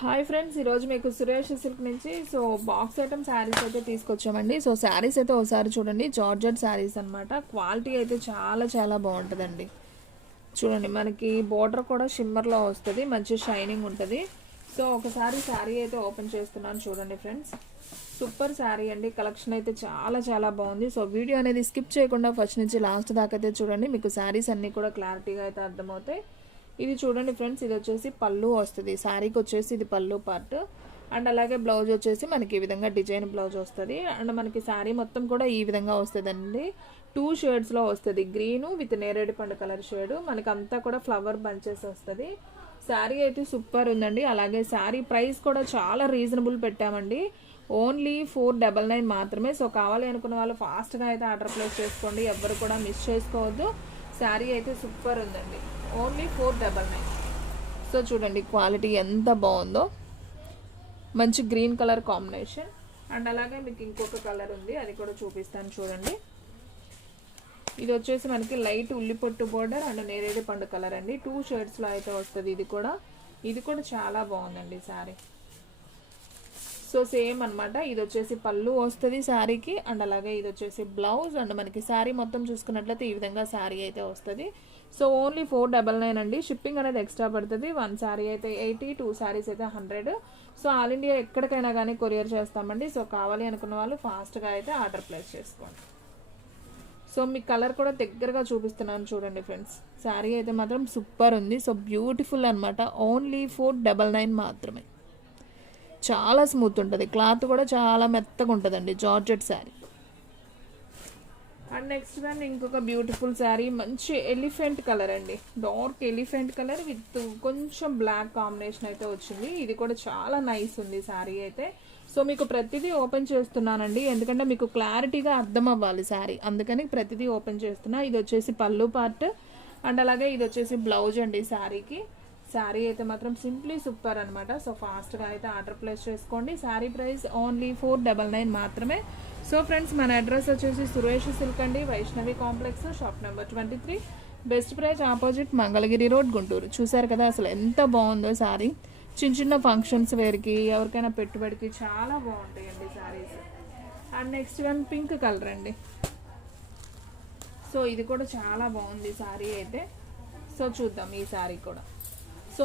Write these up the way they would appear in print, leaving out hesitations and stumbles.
Hi friends, ఈరోజు మీకు Suresh silk నుంచి బాక్స్ ఐటమ్ శారీస్ అయితే తీసుకొచ్చామండి. శారీస్ అయితే ఒకసారి చూడండి. జార్జెట్ శారీస్ అనమాట. క్వాలిటీ అయితే చాలా చాలా బాగుంటుందండి. చూడండి, మనకి బోర్డర్ కూడా షిమ్మర్లో వస్తుంది, మంచి షైనింగ్ ఉంటుంది. ఒకసారి శారీ అయితే ఓపెన్ చేస్తున్నాను చూడండి ఫ్రెండ్స్. సూపర్ శారీ అండి. కలెక్షన్ అయితే చాలా చాలా బాగుంది. వీడియో అనేది స్కిప్ చేయకుండా ఫస్ట్ నుంచి లాస్ట్ దాకా అయితే చూడండి. మీకు శారీస్ అన్నీ కూడా క్లారిటీగా అయితే అర్థమవుతాయి. ఇది చూడండి ఫ్రెండ్స్, ఇది వచ్చేసి పళ్ళు వస్తుంది. శారీకి వచ్చేసి ఇది పళ్ళు పార్ట్. అండ్ అలాగే బ్లౌజ్ వచ్చేసి మనకి ఈ విధంగా డిజైన్ బ్లౌజ్ వస్తుంది. అండ్ మనకి శారీ మొత్తం కూడా ఈ విధంగా వస్తుందండి. 2 షేడ్స్లో వస్తుంది. గ్రీను విత్ నేరేడు పండు కలర్ షేడ్. మనకి అంతా కూడా ఫ్లవర్ బంచెస్ వస్తుంది. శారీ అయితే సూపర్ ఉందండి. అలాగే శారీ ప్రైస్ కూడా చాలా రీజనబుల్ పెట్టామండి. ఓన్లీ 499 మాత్రమే. కావాలి అనుకున్న వాళ్ళు ఫాస్ట్గా అయితే ఆర్డర్ ప్లేస్ చేసుకోండి. ఎవ్వరు కూడా మిస్ చేసుకోవద్దు. శారీ అయితే సూపర్ ఉందండి. ఓన్లీ 499. చూడండి క్వాలిటీ ఎంత బాగుందో. మంచి గ్రీన్ కలర్ కాంబినేషన్. అండ్ అలాగే మీకు ఇంకొక కలర్ ఉంది, అది కూడా చూపిస్తాను చూడండి. ఇది వచ్చేసి మనకి లైట్ ఉల్లిపొట్టు బోర్డర్ అండ్ నేరేడు పండు కలర్ అండి. 2 షేడ్స్లో అయితే వస్తుంది. ఇది కూడా చాలా బాగుందండి శారీ. సేమ్ అనమాట. ఇది వచ్చేసి పళ్ళు వస్తుంది శారీకి. అండ్ అలాగే ఇది వచ్చేసి బ్లౌజ్. అండ్ మనకి శారీ మొత్తం చూసుకున్నట్లయితే ఈ విధంగా శారీ అయితే వస్తుంది. ఓన్లీ 499 అండి. షిప్పింగ్ అనేది ఎక్స్ట్రా పడుతుంది. 1 శారీ అయితే 80, 2 శారీస్ అయితే 100. ఆల్ ఇండియా ఎక్కడికైనా కానీ కొరియర్ చేస్తామండి. కావాలి అనుకున్న వాళ్ళు ఫాస్ట్గా అయితే ఆర్డర్ ప్లేస్ చేసుకోండి. మీ కలర్ కూడా దగ్గరగా చూపిస్తున్నాను చూడండి ఫ్రెండ్స్. శారీ అయితే మాత్రం సూపర్ ఉంది. బ్యూటిఫుల్ అనమాట. ఓన్లీ 499 మాత్రమే. చాలా స్మూత్ ఉంటుంది. క్లాత్ కూడా చాలా మెత్తగా ఉంటుందండి. Georgette sari. And next one ఇంకొక బ్యూటిఫుల్ శారీ. మంచి ఎలిఫెంట్ కలర్ అండి. డార్క్ ఎలిఫెంట్ కలర్ విత్ కొంచెం బ్లాక్ కాంబినేషన్ అయితే వచ్చింది. ఇది కూడా చాలా నైస్ ఉంది శారీ అయితే. మీకు ప్రతిదీ ఓపెన్ చేస్తున్నానండి, ఎందుకంటే మీకు క్లారిటీగా అర్థం అవ్వాలి శారీ. అందుకని ప్రతిదీ ఓపెన్ చేస్తున్నా. ఇది వచ్చేసి పళ్ళు పార్ట్. అండ్ అలాగే ఇది వచ్చేసి బ్లౌజ్ అండి శారీకి. శారీ అయితే మాత్రం సింప్లీ సూపర్ అనమాట. ఫాస్ట్గా అయితే ఆర్డర్ ప్లేస్ చేసుకోండి. శారీ ప్రైస్ ఓన్లీ 499 మాత్రమే. ఫ్రెండ్స్, మన అడ్రస్ వచ్చేసి సురేష్ సిల్క్ అండి, Vaishnavi complex, shop number 23, best price opposite, Mangalagiri road, Guntur. చూసారు కదా అసలు ఎంత బాగుందో శారీ. చిన్న చిన్న ఫంక్షన్స్ వేర్కి, ఎవరికైనా పెట్టుబడికి చాలా బాగుంటాయండి saris. And next one pink colour అండి. ఇది కూడా చాలా బాగుంది శారీ అయితే. చూద్దాం ఈ శారీ కూడా.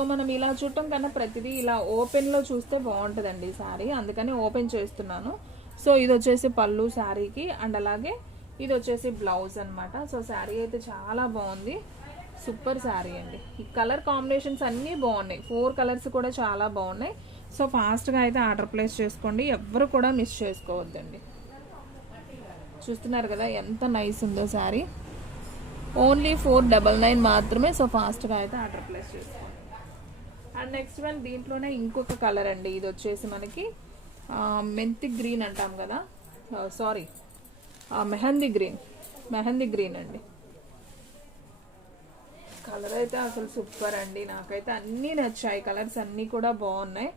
మనం ఇలా చూడటం కన్నా ప్రతిదీ ఇలా ఓపెన్లో చూస్తే బాగుంటుందండి శారీ. అందుకని ఓపెన్ చేస్తున్నాను. ఇది వచ్చేసి పళ్ళు శారీకి. అండ్ అలాగే ఇది వచ్చేసి బ్లౌజ్ అనమాట. శారీ అయితే చాలా బాగుంది. సూపర్ శారీ అండి. ఈ కలర్ కాంబినేషన్స్ అన్నీ బాగున్నాయి. 4 కలర్స్ కూడా చాలా బాగున్నాయి. ఫాస్ట్గా అయితే ఆర్డర్ ప్లేస్ చేసుకోండి. ఎవ్వరు కూడా మిస్ చేసుకోవద్దండి. చూస్తున్నారు కదా ఎంత నైస్ ఉందో శారీ. ఓన్లీ 499 మాత్రమే. ఫాస్ట్గా అయితే ఆర్డర్ ప్లేస్ చేసుకోండి. అండ్ నెక్స్ట్ వన్ దీంట్లోనే ఇంకొక కలర్ అండి. ఇది వచ్చేసి మనకి మెంతి గ్రీన్ అంటాం కదా, సారీ మెహందీ గ్రీన్ అండి. కలర్ అయితే అసలు సూపర్ అండి. నాకైతే అన్నీ నచ్చాయి. కలర్స్ అన్నీ కూడా బాగున్నాయి.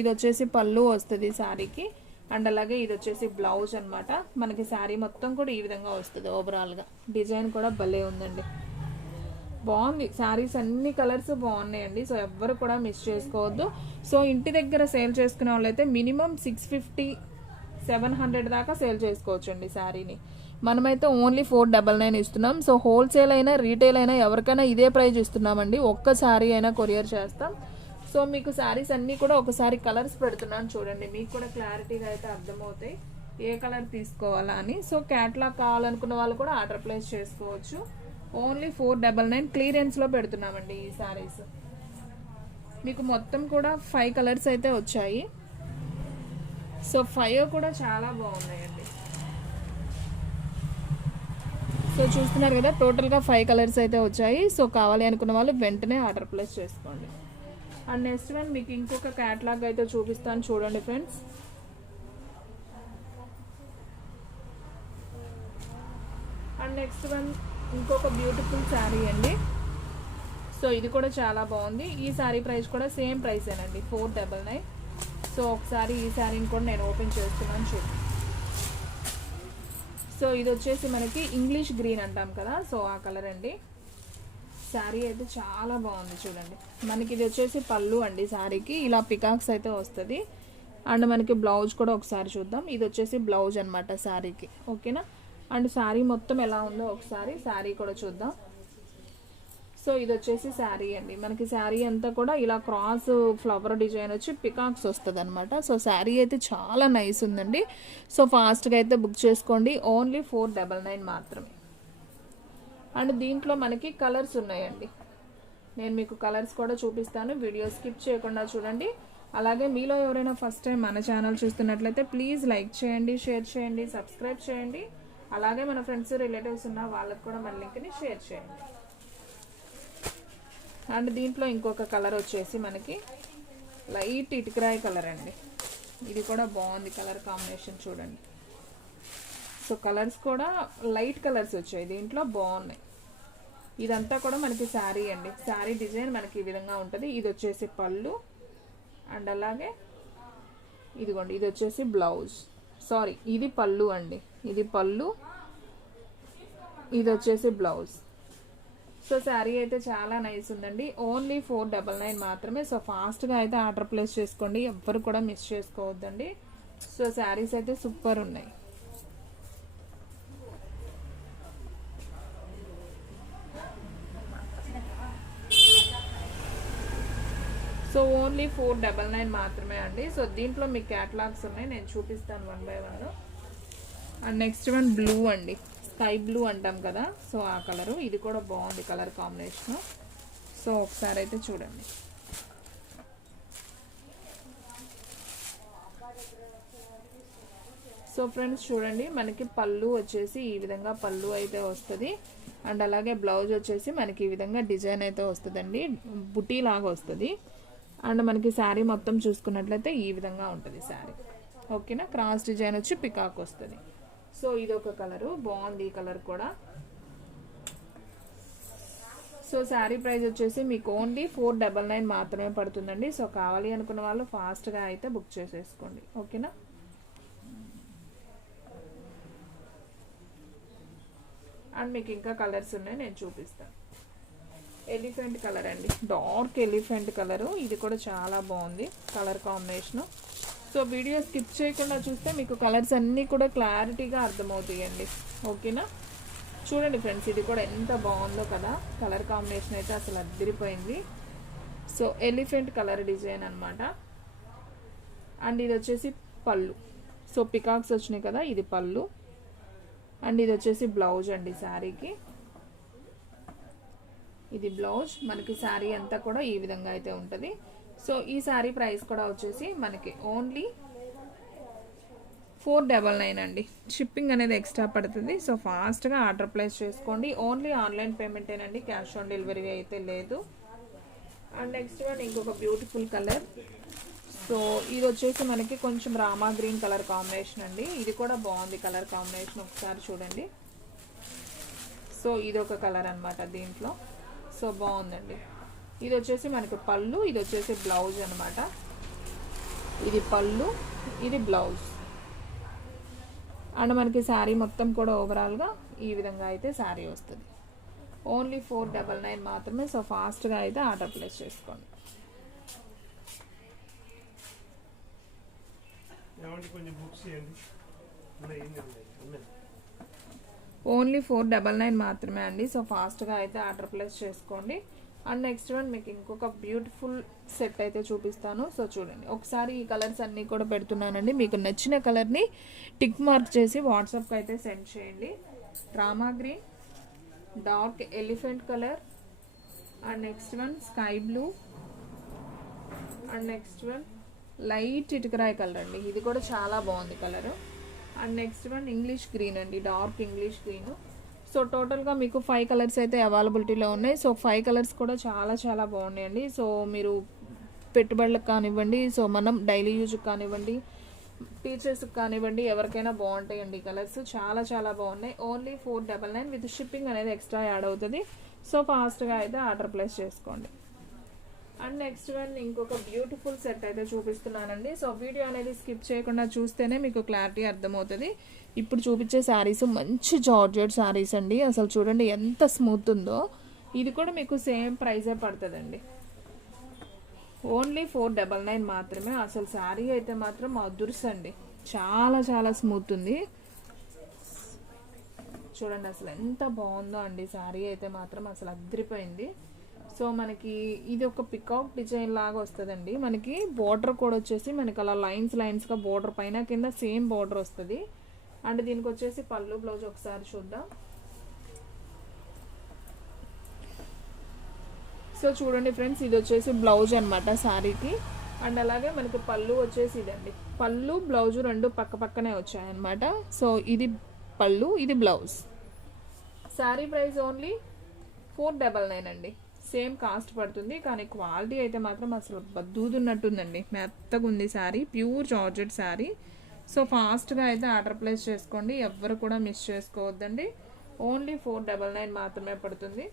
ఇది వచ్చేసి పళ్ళు వస్తుంది శారీకి. అండ్ అలాగే ఇది వచ్చేసి బ్లౌజ్ అనమాట. మనకి శారీ మొత్తం కూడా ఈ విధంగా వస్తుంది. ఓవరాల్గా డిజైన్ కూడా భలే ఉందండి. బాగుంది. శారీస్ అన్ని కలర్స్ బాగున్నాయండి. ఎవ్వరు కూడా మిస్ చేసుకోవద్దు. ఇంటి దగ్గర సేల్ చేసుకునే వాళ్ళైతే మినిమం 650, 700 దాకా సేల్ చేసుకోవచ్చు అండి శారీని. మనమైతే ఓన్లీ 499 ఇస్తున్నాం. హోల్సేల్ అయినా రీటైల్ అయినా ఎవరికైనా ఇదే ప్రైస్ ఇస్తున్నామండి. ఒక్క శారీ అయినా కొరియర్ చేస్తాం. మీకు శారీస్ అన్నీ కూడా ఒకసారి కలర్స్ పెడుతున్నాను చూడండి. మీకు కూడా క్లారిటీగా అయితే అర్థమవుతాయి ఏ కలర్ తీసుకోవాలా అని. క్యాట్లాగ్ కావాలనుకున్న వాళ్ళు కూడా ఆర్డర్ ప్లేస్ చేసుకోవచ్చు. ఓన్లీ 499 క్లియరెన్స్లో పెడుతున్నామండి ఈ శారీస్. మీకు మొత్తం కూడా 5 కలర్స్ అయితే వచ్చాయి. 5 కూడా చాలా బాగున్నాయండి. చూస్తున్నారు కదా, టోటల్గా 5 కలర్స్ అయితే వచ్చాయి. కావాలి అనుకున్న వాళ్ళు వెంటనే ఆర్డర్ ప్లేస్ చేసుకోండి. అండ్ నెక్స్ట్ వన్ మీకు ఇంకొక క్యాట్లాగ్ అయితే చూపిస్తాను చూడండి ఫ్రెండ్స్. అండ్ నెక్స్ట్ వన్ ఇంకొక బ్యూటిఫుల్ శారీ అండి. ఇది కూడా చాలా బాగుంది. ఈ శారీ ప్రైస్ కూడా సేమ్ ప్రైసేనండి, 499. ఒకసారి ఈ శారీని కూడా నేను ఓపెన్ చేస్తున్నాను చూడండి. ఇది వచ్చేసి మనకి ఇంగ్లీష్ గ్రీన్ అంటాం కదా, ఆ కలర్ అండి. శారీ అయితే చాలా బాగుంది చూడండి. మనకి ఇది వచ్చేసి పళ్ళు అండి. శారీకి ఇలా పికాక్స్ అయితే వస్తుంది. అండ్ మనకి బ్లౌజ్ కూడా ఒకసారి చూద్దాం. ఇది వచ్చేసి బ్లౌజ్ అనమాట శారీకి. ఓకేనా. అండ్ శారీ మొత్తం ఎలా ఉందో ఒకసారి శారీ కూడా చూద్దాం. సో ఇది వచ్చేసి శారీ అండి. మనకి శారీ అంతా కూడా ఇలా క్రాస్ ఫ్లవర్ డిజైన్ వచ్చి పికాక్స్ వస్తుంది అనమాట. సో శారీ అయితే చాలా నైస్ ఉందండి. సో ఫాస్ట్గా అయితే బుక్ చేసుకోండి. ఓన్లీ 499 మాత్రమే. అండ్ దీంట్లో మనకి కలర్స్ ఉన్నాయండి. నేను మీకు కలర్స్ కూడా చూపిస్తాను. వీడియో స్కిప్ చేయకుండా చూడండి. అలాగే మీలో ఎవరైనా ఫస్ట్ టైం మన ఛానల్ చూస్తున్నట్లయితే ప్లీజ్ లైక్ చేయండి, షేర్ చేయండి, సబ్స్క్రైబ్ చేయండి. అలాగే మన ఫ్రెండ్స్ రిలేటివ్స్ ఉన్న వాళ్ళకి కూడా మన లింక్ని షేర్ చేయండి. అండ్ దీంట్లో ఇంకొక కలర్ వచ్చేసి మనకి లైట్ ఇటుకరాయి కలర్ అండి. ఇది కూడా బాగుంది కలర్ కాంబినేషన్ చూడండి. సో కలర్స్ కూడా లైట్ కలర్స్ వచ్చాయి దీంట్లో, బాగున్నాయి. ఇదంతా కూడా మనకి శారీ అండి. శారీ డిజైన్ మనకి ఈ విధంగా ఉంటుంది. ఇది వచ్చేసి పళ్ళు అండ్ అలాగే ఇదిగోండి ఇది వచ్చేసి బ్లౌజ్. సారీ, ఇది పళ్ళు అండి. ఇది పళ్ళు, ఇది వచ్చేసి బ్లౌజ్. సో శారీ అయితే చాలా నైస్ ఉందండి. ఓన్లీ 499 మాత్రమే. సో ఫాస్ట్గా అయితే ఆర్డర్ ప్లేస్ చేసుకోండి. ఎవ్వరు కూడా మిస్ చేసుకోవద్దండి. సో శారీస్ అయితే సూపర్ ఉన్నాయి. సో ఓన్లీ 499 మాత్రమే అండి. సో దీంట్లో మీకు క్యాటలాగ్స్ ఉన్నాయి, నేను చూపిస్తాను 1 by 1. And next one blue అండి. స్కై బ్లూ అంటాం కదా, సో ఆ కలరు. ఇది కూడా బాగుంది కలర్ కాంబినేషన్. సో ఒకసారి అయితే చూడండి. సో ఫ్రెండ్స్ చూడండి, మనకి పళ్ళు వచ్చేసి ఈ విధంగా పళ్ళు అయితే వస్తుంది. అండ్ అలాగే బ్లౌజ్ వచ్చేసి మనకి ఈ విధంగా డిజైన్ అయితే వస్తుందండి. బుటీ లాగా వస్తుంది. అండ్ మనకి శారీ మొత్తం చూసుకున్నట్లయితే ఈ విధంగా ఉంటుంది శారీ. ఓకేనా. క్రాస్ డిజైన్ వచ్చి పికాక్ వస్తుంది. సో ఇది ఒక కలరు, బాగుంది ఈ కలర్ కూడా. సో శారీ ప్రైస్ వచ్చేసి మీకు ఓన్లీ 499 మాత్రమే పడుతుందండి. సో కావాలి అనుకున్న వాళ్ళు ఫాస్ట్గా అయితే బుక్ చేసేసుకోండి. ఓకేనా. అండ్ మీకు ఇంకా కలర్స్ ఉన్నాయి, నేను చూపిస్తాను. ఎలిఫెంట్ కలర్ అండి, డార్క్ ఎలిఫెంట్ కలరు. ఇది కూడా చాలా బాగుంది colour combination. So video skip చేయకుండా చూస్తే మీకు కలర్స్ అన్నీ కూడా క్లారిటీగా అర్థమవుతాయండి. ఓకేనా. చూడండి ఫ్రెండ్స్, ఇది కూడా ఎంత బాగుందో కదా. కలర్ కాంబినేషన్ అయితే అసలు అద్దరిపోయింది. సో ఎలిఫెంట్ కలర్ డిజైన్ అనమాట. అండ్ ఇది వచ్చేసి పళ్ళు. సో పికాక్స్ వచ్చినాయి కదా, ఇది పళ్ళు. అండ్ ఇది వచ్చేసి బ్లౌజ్ అండి శారీకి. ఇది బ్లౌజ్. మనకి శారీ అంతా కూడా ఈ విధంగా అయితే ఉంటుంది. సో ఈ శారీ ప్రైస్ కూడా వచ్చేసి మనకి ఓన్లీ 499 అండి. షిప్పింగ్ అనేది ఎక్స్ట్రా పడుతుంది. సో ఫాస్ట్గా ఆర్డర్ ప్లేస్ చేసుకోండి. ఓన్లీ ఆన్లైన్ పేమెంటేనండి, క్యాష్ ఆన్ డెలివరీ అయితే లేదు. అండ్ నెక్స్ట్ వన్ ఇంకొక బ్యూటిఫుల్ కలర్. సో ఇది వచ్చేసి మనకి కొంచెం రామా గ్రీన్ కలర్ కాంబినేషన్ అండి. ఇది కూడా బాగుంది కలర్ కాంబినేషన్, ఒకసారి చూడండి. సో ఇది ఒక కలర్ అనమాట దీంట్లో. సో బాగుందండి. ఇది వచ్చేసి మనకి పళ్ళు, ఇది వచ్చేసి బ్లౌజ్ అనమాట. ఇది పళ్ళు, ఇది బ్లౌజ్. అండ్ మనకి శారీ మొత్తం కూడా ఓవరాల్గా ఈ విధంగా అయితే శారీ వస్తుంది. ఓన్లీ 499 మాత్రమే. సో ఫాస్ట్గా అయితే ఆర్డర్ ప్లేస్ చేసుకోండి. ఓన్లీ 499 మాత్రమే అండి. సో ఫాస్ట్గా అయితే ఆర్డర్ ప్లేస్ చేసుకోండి. అండ్ నెక్స్ట్ వన్ మీకు ఇంకొక బ్యూటిఫుల్ సెట్ అయితే చూపిస్తాను. సో చూడండి ఒకసారి, ఈ కలర్స్ అన్నీ కూడా పెడుతున్నానండి. మీకు నచ్చిన కలర్ని టిక్ మార్క్ చేసి వాట్సాప్కి అయితే సెండ్ చేయండి. Rama green, dark elephant colour, and next one sky blue, and next one light ఇటుకరాయి కలర్ అండి. ఇది కూడా చాలా బాగుంది colour. And next one English green అండి, డార్క్ ఇంగ్లీష్ గ్రీన్. సో టోటల్గా మీకు 5 కలర్స్ అయితే అవైలబిలిటీలో ఉన్నాయి. సో 5 కలర్స్ కూడా చాలా చాలా బాగున్నాయండి. సో మీరు పెట్టుబడులకు కానివ్వండి, సో మనం డైలీ యూజ్కి కానివ్వండి, టీచర్స్కి కానివ్వండి, ఎవరికైనా బాగుంటాయండి కలర్స్. చాలా చాలా బాగున్నాయి. ఓన్లీ 499 విత్ షిప్పింగ్ అనేది ఎక్స్ట్రా యాడ్ అవుతుంది. సో ఫాస్ట్గా అయితే ఆర్డర్ ప్లేస్ చేసుకోండి. అండ్ నెక్స్ట్ వన్ ఇంకొక బ్యూటిఫుల్ సెట్ అయితే చూపిస్తున్నానండి. సో వీడియో అనేది స్కిప్ చేయకుండా చూస్తేనే మీకు క్లారిటీ అర్థమవుతుంది. ఇప్పుడు చూపించే శారీస్ మంచి జార్జెట్ శారీస్ అండి. అసలు చూడండి ఎంత స్మూత్ ఉందో. ఇది కూడా మీకు సేమ్ ప్రైజే పడుతుందండి. ఓన్లీ 499 మాత్రమే. అసలు శారీ అయితే మాత్రం అదుర్సండి, చాలా చాలా స్మూత్ ఉంది. చూడండి అసలు ఎంత బాగుందో అండి శారీ అయితే మాత్రం అసలు అదిరిపోయింది. సో మనకి ఇది ఒక పికాక్ డిజైన్ లాగా వస్తుందండి. మనకి బోర్డర్ కూడా వచ్చేసి మనకి అలా లైన్స్గా బోర్డర్ పైన కింద సేమ్ బోర్డర్ వస్తుంది. అండ్ దీనికి వచ్చేసి పళ్ళు బ్లౌజ్ ఒకసారి చూద్దాం. సో చూడండి ఫ్రెండ్స్, ఇది వచ్చేసి బ్లౌజ్ అనమాట శారీకి. అండ్ అలాగే మనకి పళ్ళు వచ్చేసి ఇదండి. పళ్ళు బ్లౌజు రెండు పక్క పక్కనే వచ్చాయన్నమాట. సో ఇది పళ్ళు, ఇది బ్లౌజ్. శారీ ప్రైస్ ఓన్లీ 499 అండి. సేమ్ కాస్ట్ పడుతుంది, కానీ క్వాలిటీ అయితే మాత్రం అసలు బద్దూదున్నట్టుందండి. మెత్తగా ఉంది sari, pure georgette sari. So ఫాస్ట్గా అయితే ఆర్డర్ ప్లేస్ చేసుకోండి, ఎవ్వరు కూడా మిస్ చేసుకోవద్దండి. ఓన్లీ 499 మాత్రమే పడుతుంది.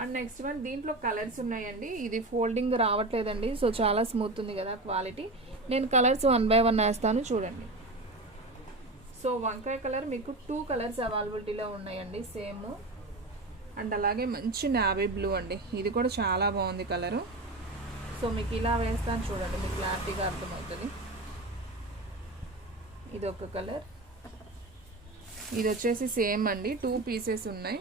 అండ్ నెక్స్ట్ వన్, దీంట్లో కలర్స్ ఉన్నాయండి. ఇది ఫోల్డింగ్ రావట్లేదండి, సో చాలా స్మూత్ ఉంది కదా క్వాలిటీ. నేను కలర్స్ 1 by 1 వేస్తాను చూడండి. సో వంకాయ కలర్ మీకు 2 కలర్స్ అవైలబిలిటీలో ఉన్నాయండి సేమ్. అండ్ అలాగే మంచి నావీ బ్లూ అండి, ఇది కూడా చాలా బాగుంది కలరు. సో మీకు ఇలా వేస్తాను చూడండి, మీకు క్లారిటీగా అర్థమవుతుంది. ఇది ఒక కలర్, ఇది వచ్చేసి సేమ్ అండి, 2 పీసెస్ ఉన్నాయి.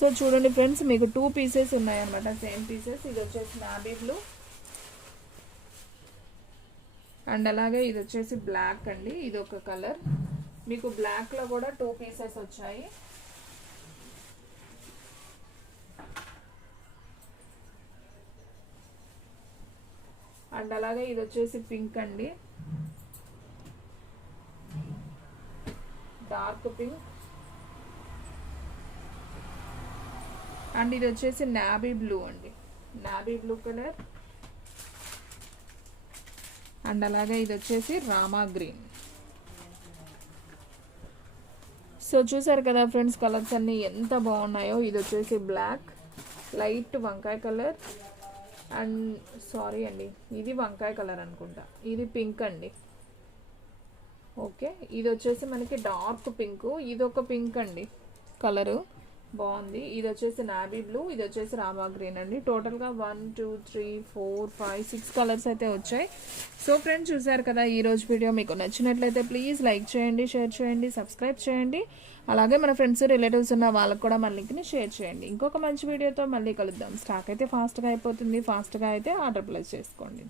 సో చూడండి ఫ్రెండ్స్, మీకు 2 పీసెస్ ఉన్నాయన్నమాట, సేమ్ పీసెస్. ఇది వచ్చేసి నావీ బ్లూ అండ్ అలాగే ఇది వచ్చేసి బ్లాక్ అండి, ఇది ఒక కలర్. మీకు బ్లాక్లో కూడా 2 పీసెస్ వచ్చాయి. అండ్ అలాగే ఇది వచ్చేసి పింక్ అండి, డార్క్ పింక్. అండ్ ఇది వచ్చేసి నావీ బ్లూ అండి, నావీ బ్లూ కలర్. అండ్ అలాగే ఇది వచ్చేసి రామా గ్రీన్. సో చూసారు కదా ఫ్రెండ్స్, కలర్స్ అన్నీ ఎంత బాగున్నాయో. ఇది వచ్చేసి బ్లాక్, లైట్ వంకాయ కలర్. అండ్ సారీ అండి, ఇది వంకాయ కలర్ అనుకుంటా, ఇది పింక్ అండి. ఓకే, ఇది వచ్చేసి మనకి డార్క్ పింక్, ఇది ఒక పింక్ అండి కలరు, బాగుంది. ఇది వచ్చేసి నావీ బ్లూ, ఇది వచ్చేసి రామా గ్రీన్ అండి. టోటల్గా 1 2 3 4 5 6 కలర్స్ అయితే వచ్చాయి. సో ఫ్రెండ్స్ చూసారు కదా, ఈరోజు వీడియో మీకు నచ్చినట్లయితే ప్లీజ్ లైక్ చేయండి, షేర్ చేయండి, సబ్స్క్రైబ్ చేయండి. అలాగే మన ఫ్రెండ్స్ రిలేటివ్స్ ఉన్న వాళ్ళకు కూడా మన లింక్ని షేర్ చేయండి. ఇంకొక మంచి వీడియోతో మళ్ళీ కలుద్దాం. స్టాక్ అయితే ఫాస్ట్గా అయిపోతుంది, ఫాస్ట్గా అయితే ఆర్డర్ ప్లేస్ చేసుకోండి.